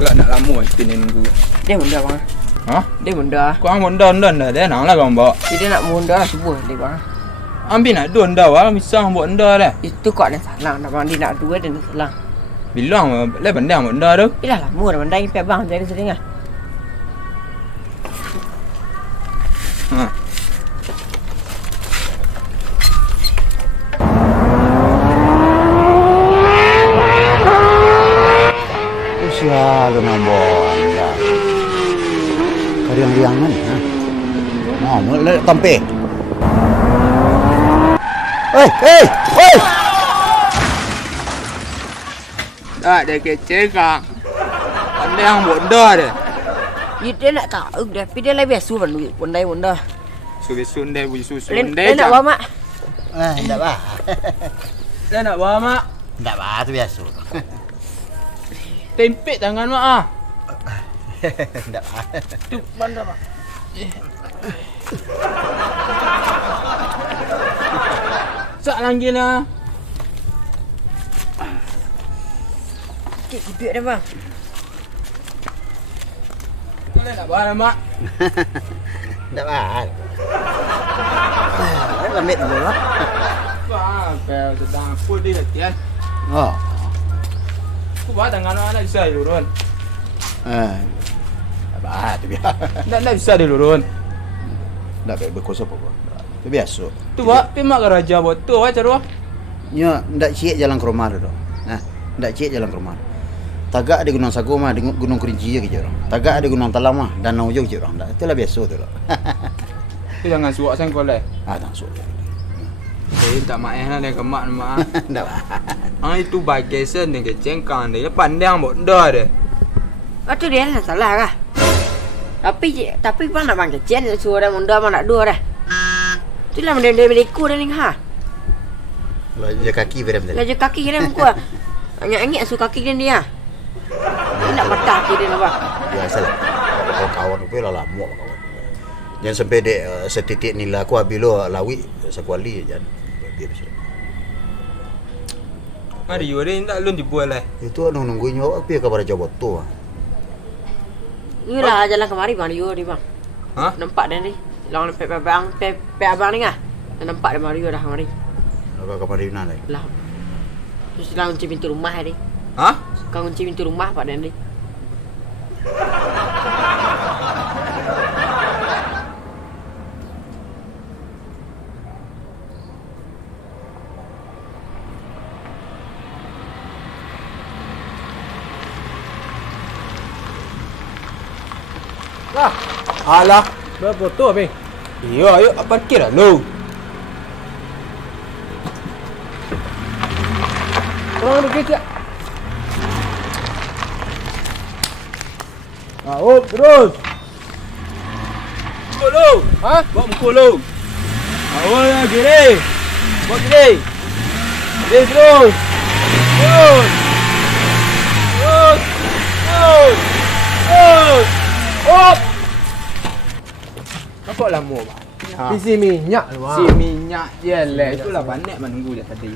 Gelak nak lama sini nunggu. Dia benda bang. Ha? Dia benda. Kau ang mondon dah dia nak lah kau bawa. Dia nak benda subuh dia bang. Ambil nak dua dah wah misah buat enda dah. Itu kau dah salah nak bang dia nak dua dia nak salah. Bilang le pandang buat enda tu. Ilah lama dah benda ni bang jaga sering ah. Ha. Sial nombor ya. Kariang-riangan ha. Mau mulai tampe. Hei. Dah dia kecil kang. Pandang buat enda dia. Dia nak tahu dia, tapi dia lebih biasa benda. Susun dia bunyi susun Dia nak bawa mak. Enggak bah. Dia nak bawa mak. Enggak bah, tu biasa. Tempek tangan mak ah. Enggak bah. Tu bandar mak. Sak lagi lah. Cik guduk dah bang. Kau nak bawa mak. Enggak bah. Lamit dulu lah. Wah, pel sedang full dia latihan. Oh. Aku bawa tangan mak nak bisa lurun. Enggak bah, tu biasa. Nak bisa dilurun. Enggak berkuasa apa. Tu biasa. Tu bawa pi mak ke raja buat tu wah cara. Nya ndak cik jalan ke rumah tu. Nah, ndak cik jalan ke rumah. Tagak ada Gunung Sago mah, Gunung Kerinci je orang. Tagak ada Gunung Talam mah, Danau je orang. Itulah biasa tu lah. Tu jangan suak sang kau leh. Tak suak. Tak main lah dia kemak mak. Ndak bah. Itu bagai sen dengan cengkang dia pandang buat dah dia. Tu dia nak salah kah? Tapi bang nak bang kecil suruh dah benda bang nak dua dah. Itulah benda beliku dah ni ha. Laju kaki beram tadi. Laju kaki dia muka. Angit-angit su kaki dia. Dia nak patah kaki dia apa? Biasalah. Kawan tu lah lama kawan. Jangan sampai dek setitik nila aku habis lo lawi sekuali jangan. Biasa. Ada juga dia tak lun dibuat lah. Itu nunggu nyawa apa kabar jawab tu. Inilah jalan kemari bang Rio ni bang. Ha? Nampak dah ni. Lawan pe abang ni ah. Nampak dah Mario dah kemari. Nak kabar di mana lagi? Lah. Terus lang kunci pintu rumah ni. Ha? Kau kunci pintu rumah pak dan ni. Lah. Alah. Berapa tu habis? Iya, ayo parkir lah lu. Orang duduk kecil. Up terus. Mukul lu. Ha? Bawa mukul lu. Awal lah kiri. Bawa kiri. Kiri terus. Terus. Terus. Terus. Terus. Up. Nampak lama bang. Isi minyak tu Si minyak je lah. Itulah banyak menunggu je tadi.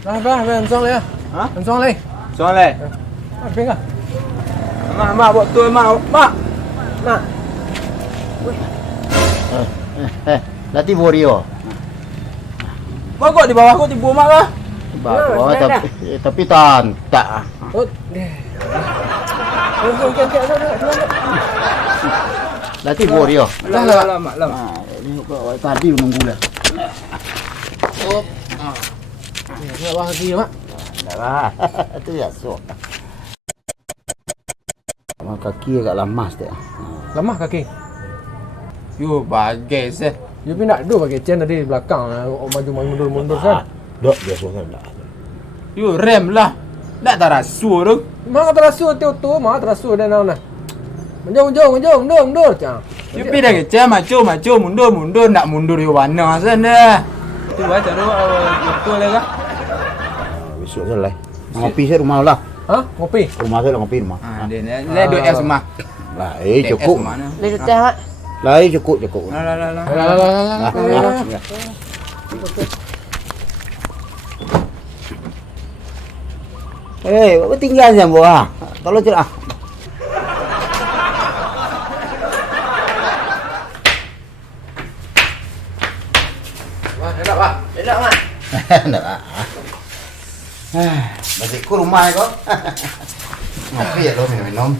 Bah, langsung le. Ha? Langsung le. Soalnya. Pergi kah? Mak buat tu mak. Lati Borio. Kok di bawah kau tibu mak lah. Bawa tapi tak. Oh. Okey. Lati Borio. Lah mak. Ni tadi menunggu lah. Oh. Nak bawa lagi mak. Dah lah. Itu biasa. Kaki agak lemas dia. Lemah kaki. Yo bagai seh. You pun nak dua pakai chain tadi belakang maju mundur kan. Dok biasa kan dah. Yo rem lah. Tak terasu tu. Mak terasu tu mak terasu dan nak. Mundur cang. Yo pi dah kecil maju mundur nak mundur yo warna sana. Tu baca tu betul lah kah? Besok selesai. Ngopi saya rumah lah. Ha? Kopi. Rumah saya lah ngopi rumah. Ha dia le duit semua. Lah, cukup. Dia teh mak. Lah, cukup. Lah. Apa tinggal je buah. Tolong cerah. Enak pak. Enak mak. Ndak ah. Basikku rumah kok. Ngopi ya lo minum.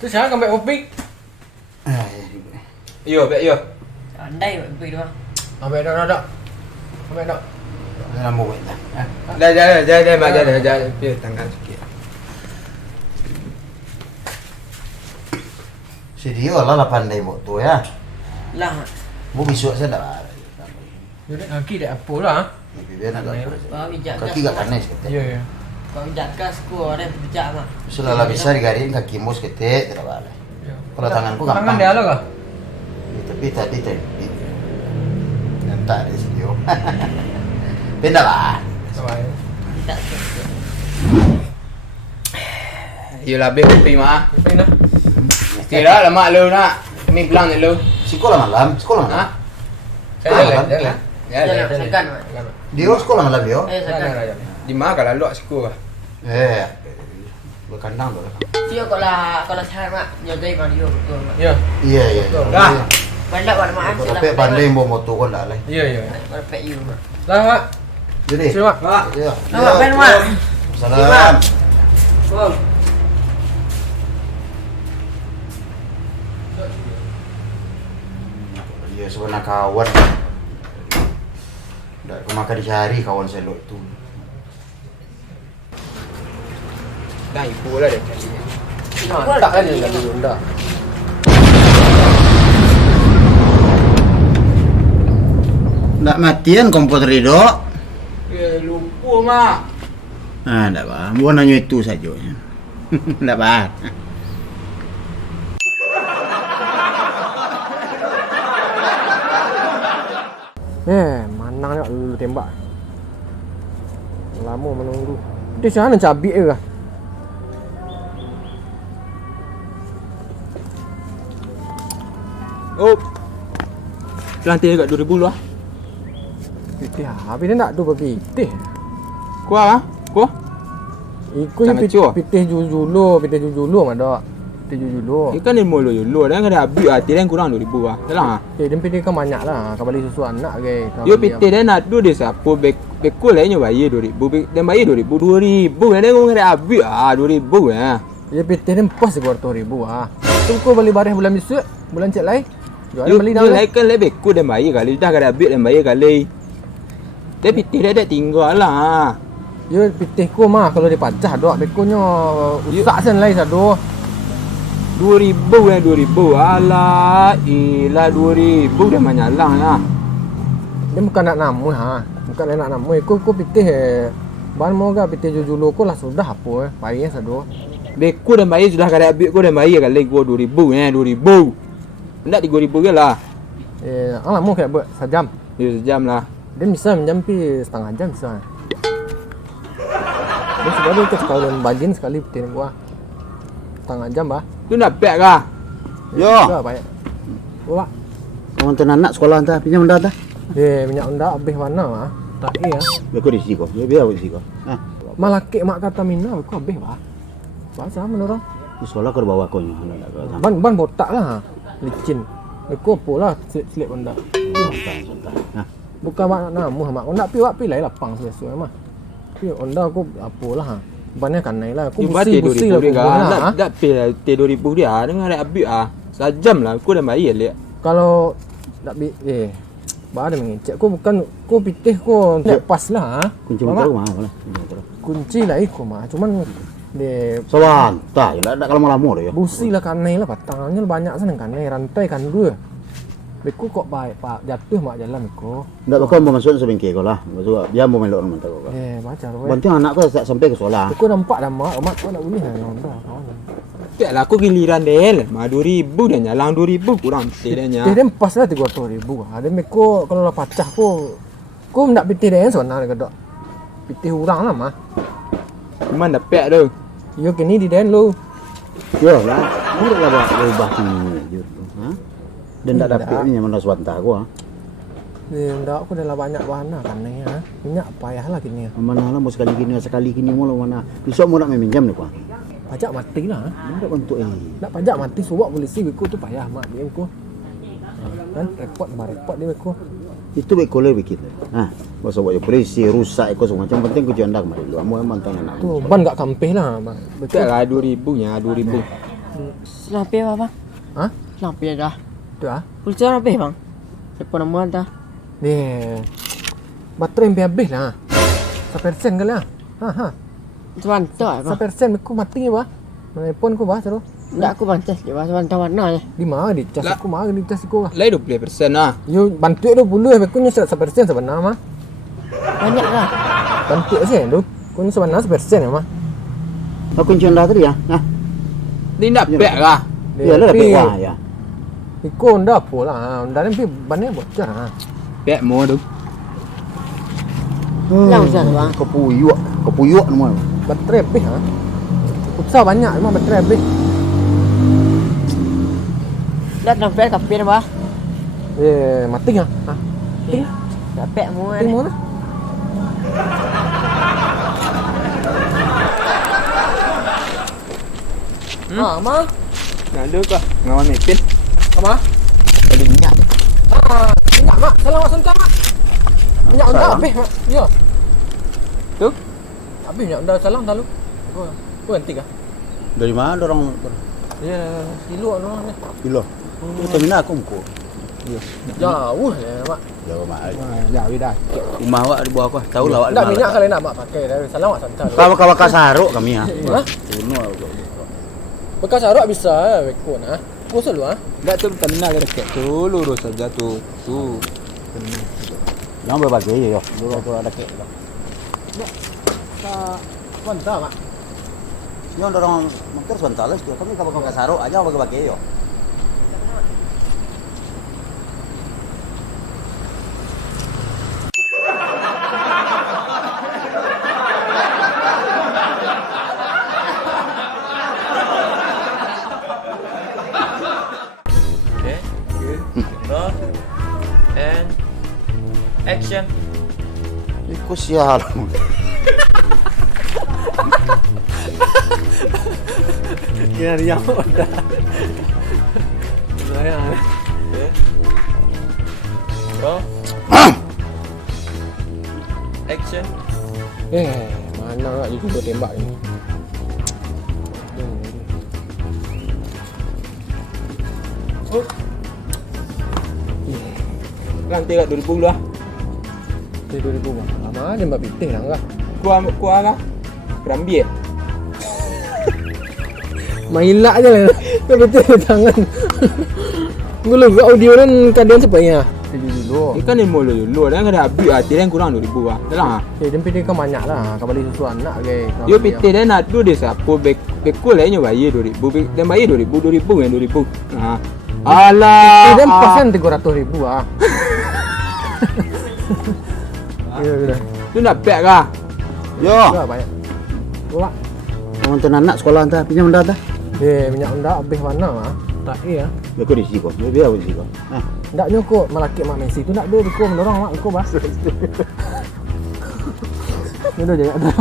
Terus saya kembali kopi. Yo, Pak, yo. Andai mak pergi doang. Ambil dak. Ambil dak. Dalam buat dah. Dah, Mak, dah. Biar tangan sikit. Sedio lah pandai buat tu ya. Lah mak. Bu besok saya dah. Jadi kaki dah apa lah. Biar nak Kau bijak kaki gak kanes kata. Ya. Kau bijak kas ku ada bijak mak. Selala bisa digarin kaki mus kete tidak boleh. Kalau tanganku gampang. Tangan dia lah kah? Tapi tadi nanti ada sedio. Pindah lah. Sampai. Tak. Yo lah, Bek, kopi, Mak. Kopi dah. Kira lah, Mak, lu nak. Mi pelang ni lu. Sekolah malam. Ha? Saya jalan. Jangan segan mak. Dia sekolah malam dia. Segan. Di mana kalau lu siku kah? Berkandang tu. Dia kalau saya mak jaga iman dia betul mak. Ya. Iya. Dah. Bandar pada mak. Tapi pandai bawa motor kau dah lah. Ya. Pada pek you mak. Lah mak. Jadi. Sini mak. Ya. Mak ben mak. Salam. Oh. Iya sebenarnya kawan. Dah kemakan dicari kawan saya lot tu. Dah ibu lah dia. Tak kan dia dulu ndak. Nak matian komputer Rido. Ya, lupa, Mak. Tak apa. Buat nanya itu saja. Tak apa. Mana nak lu tembak. Lama menunggu. Dia sana cabik ke? Oh. Pelantik kat 2000 lah. Pitih habis dia nak tu berpitih. Kuah ah? Kuah? Ikut Jangan pitih cuah. pitih jujulu mah dak. Pitih jujulu. Ikan ni mulu julu dah ada habis ah, tiang kurang 2000 ah. Dah. Dia pitih kan banyak lah. Kau balik susu anak ke. Yo PT dia nak tu dia siapa bekul lah nyo bayar 2000. Dia bayar 2000. Dia ngomong ada habis ah 2000 ah. Dia pitih dia pas 200,000 ah. Tu kau balik bareh bulan besok, bulan cek lain. Jual Yo beli yo dah. lain kan le bekul dia bayar kali dah ada habis dia bayar kali. Dia PT dia dah tinggal lah. Yo pitih ku mah kalau dia pacah dak bekunyo usak sen lain sado. 2000 ya 2000. Alah, ilah 2000 dia menyalang lah. Dia bukan nak nama ha. Bukan nak nama. Ku pitih ban moga pitih jujulu ku lah sudah apa payah sado. Beku dan bayi sudah kada habis ku dan bayi kali gua 2000 ya 2000. Hendak 3000 ke lah. Alah mau kayak buat sejam. Dia sejam lah. Dia bisa menjampi setengah jam bisa. Dia sudah ada tu sekali bagin sekali pitih gua. Setengah jam bah. Tu nak pek kah? Yo. Sudah baik. Wah. Kawan anak sekolah entah pinjam dah dah. Minyak undak habis mana mah? Tak ya. Beku di siko. Ya biar di siko. Malah kek mak kata mina aku habis bah. Bahasa menurut. Di sekolah ke bawah kau nya. Ban botak lah. Licin. Aku pola slip undak. Bukan mak nak namu mak. Undak pi lai lapang sesuai mah. Pi undak aku apalah. Banyak kan nai lah. Aku busi lah. Tak pay 2000 dia dengan ada habis ah. Sejam lah aku dah bayar lihat. Kalau tak bah ada mengecek aku bukan aku pitih aku nak pas lah. Kunci motor mana? Kunci lah ikut mah. Cuman dia Sawan, tak ya kalau malam mulu ya. busi lah kanai lah patangnya banyak sana kanai rantai kan dua. Beku kok baik pak jatuh mak jalan beku. Ndak bakal mau masuk sebengkel kau lah. Masuk dia mau melok rumah kau. Baca roh. Bantu anak kau tak sampai ke sekolah. Beku nampak dah mak kau nak boleh lah nonton kawan. Tak lah aku giliran dia lah. 2000 dia nyalang 2000 kurang dia nya. Dia pas lah 300,000. Ada beku kalau lah pacah ku ndak pitih dia sona dekat dok. Pitih urang lah mah. Cuma dah pek tu. Yo kini di den lu. Yo lah. Murah lah buat ubah ni. Ha? Dan tak dapat ni mana swasta aku ah. Ndak aku dah banyak bahan lah kan ni ha. Minyak payah lah kini. Mana lah mau sekali kini mulu mana. Besok mau nak meminjam ni kau. Pajak mati lah. Ndak bentuk Nak pajak mati suap polisi beku tu payah mak dia beku. Kan repot dia beku. Itu bekoleh bikin. Nah, masa buat polisi rusak ekor semua macam penting ku janda kemarin lu. Amu emang tangan nak. Tu ban gak kampeh lah bang. Betul lah 2000 nya 2000. Selampe apa bang? Hah? Selampe dah. Tu ah. Pulsa apa bang? Depan nama dah. Ni. Baterai sampai habis lah. 1% kali lah. Ha. Tuan tu bang. 1% aku mati bah. Handphone ku bah terus. Tak aku bantas je bang. Tuan tawarna je. Di mana di cas aku mah di cas aku lah. Lai 20% lah. Yo bantu 20 aku nya 1% sebenarnya mah. Banyak lah. Bantu sih tu. Kun sebenarnya 1% ya mah. Aku janda tadi ya. Nah, Ni nak pek lah. ya lah dapat wah ya. Iko ndak apa lah. Ndak ni bannya bocor ha. Pek mo tu. Lang sana bang. Kepuyuk semua. Baterai habis ha. Usah banyak memang baterai habis. Dah sampai kapir bang. Mati ah. Ha. Dapat mu Mati mana? Mah. Nak ada kah? Ngawan Mepin. Apa? Ada minyak. Minyak mak. Salam mak sengkang mak. Minyak anda habis mak. Ya. Tu? Habis minyak anda salam lalu. Kau ganti kah? Dari mana orang Ya, kilo no ni. kilo? Itu mina aku muko. Jauh ya mak. Jauh mak. Dah dah. Rumah awak di bawah aku. Tahu lah awak. Enggak minyak kali nak mak pakai dari salam mak santai. Kawa-kawa kasaruk kami ya. Ha? Kuno. Bekas arok bisa wekon ah. Kau selalu ah. Dah tu terminal dekat tu lurus saja tu. Tu. Yang berbagai yo. Dulu tu ada kek. Mantap mak. Yang orang mungkin sebentar lah. Kami kawa-kawa kasaruk aja berbagai yo. Roll and action. Iku sial. Kira dia udah. Saya. Roll. Action. Mana nak juga gua tembak ni. Lantai kat 2000 dulu lah. 2000 bang. Lama dia mbak pitih lah enggak. Kuah lah. Kerambi. Mailak je lah. Dia pitih tangan. Gula audio kan keadaan sepaya. Jadi dulu. Ikan ni mula dulu. Dah ada habis ah. Tiada kurang 2000 lah. Dah lah. Dia pitih kan banyak lah. Kau balik susu anak ke. Yo PT dah nak tu dia sapu bekul lainnya bayar 2000. Dan bayar 2000 kan 2000. Ha. Alah. Dia pasan 300,000 ah. Ya sudah. Tu nak pek kah? Yo. Sudah banyak. Gua Nonton anak sekolah anta pinjam dah dah. minyak anda habis mana ah? Tak ya. Aku di sini kok. Biar aku di sini kok. Nah. Ndak nyoko malaki mak Messi tu nak dulu ko mendorong mak ko bas. Sudah jadi ada.